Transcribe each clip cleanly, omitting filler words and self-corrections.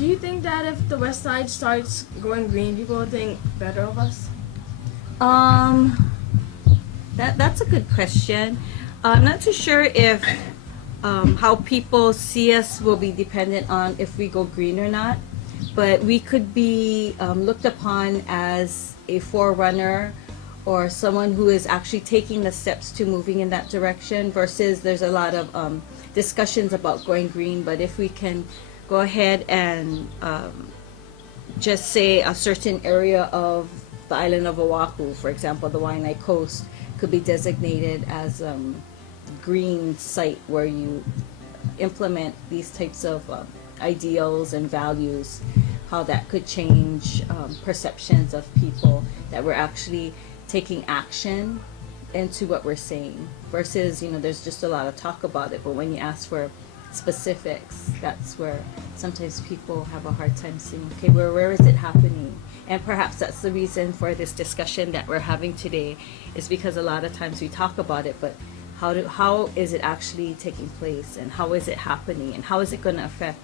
Do you think that if the West Side starts going green, people will think better of us? Um, that's a good question. I'm not too sure if how people see us will be dependent on if we go green or not, but we could be looked upon as a forerunner or someone who is actually taking the steps to moving in that direction versus there's a lot of discussions about going green, but if we can go ahead and just say a certain area of the island of Oahu, for example, the Waianae Coast, could be designated as green site where you implement these types of ideals and values, how that could change perceptions of people that we're actually taking action into what we're saying versus, you know, there's just a lot of talk about it, but when you ask for specifics, that's where sometimes people have a hard time seeing, okay, where is it happening? And perhaps that's the reason for this discussion that we're having today, is because a lot of times we talk about it, but how is it actually taking place, and how is it happening, and how is it going to affect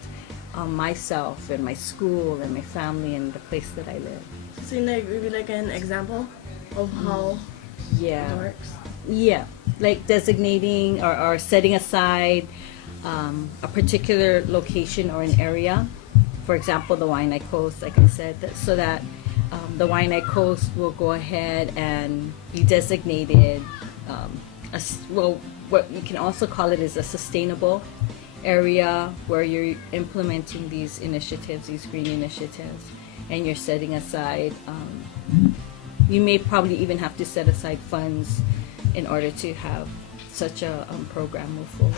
myself and my school and my family and the place that I live? So maybe like an example of how Yeah. it works. Yeah, like designating or setting aside a particular location or an area. For example, the Waianae Coast, like I said, so that the Waianae Coast will go ahead and be designated well, what you can also call it is a sustainable area where you're implementing these initiatives, these green initiatives, and you're setting aside, you may probably even have to set aside funds in order to have such a program move forward.